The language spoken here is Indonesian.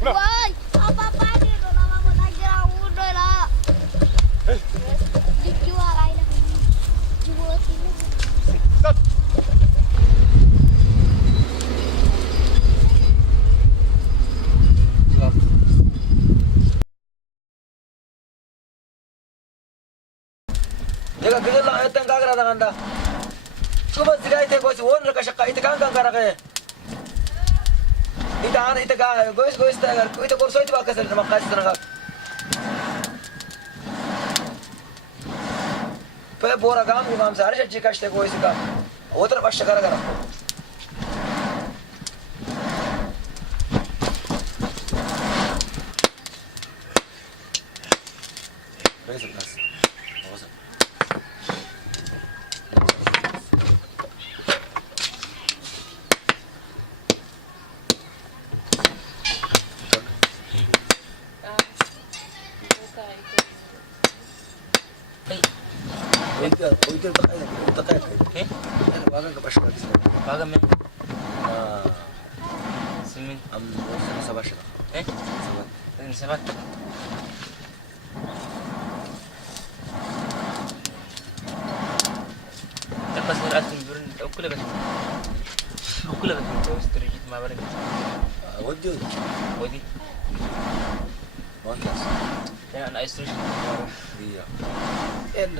Woi, apa-apa nih lo nama mau aja udah lah. Dijual aja. Jual ini. 내가 그걸로 했던 가그라 당한다. 추번 시간이 되고 있어. 오늘 가셔가 이때 강강 가라게. 이때 안에 이때 가 고이스 다가 이때 고소 이때 바꿔서 막 같이 들어가. pe bora gam gam sa arja chikaste goi스 가. 오더라 바셔 가라. 그래서 갔어. 먹어서. Oitir takay. Eh? Wagan ka bash ka. Baga men. Ah, Simin. sa bash. Eh? Ini sabat. Lepas ngeratun burin, aku lah betul. Terus terjadi mabar ni. Wajud. Bodi. Montas. Jangan ice terus. Iya. En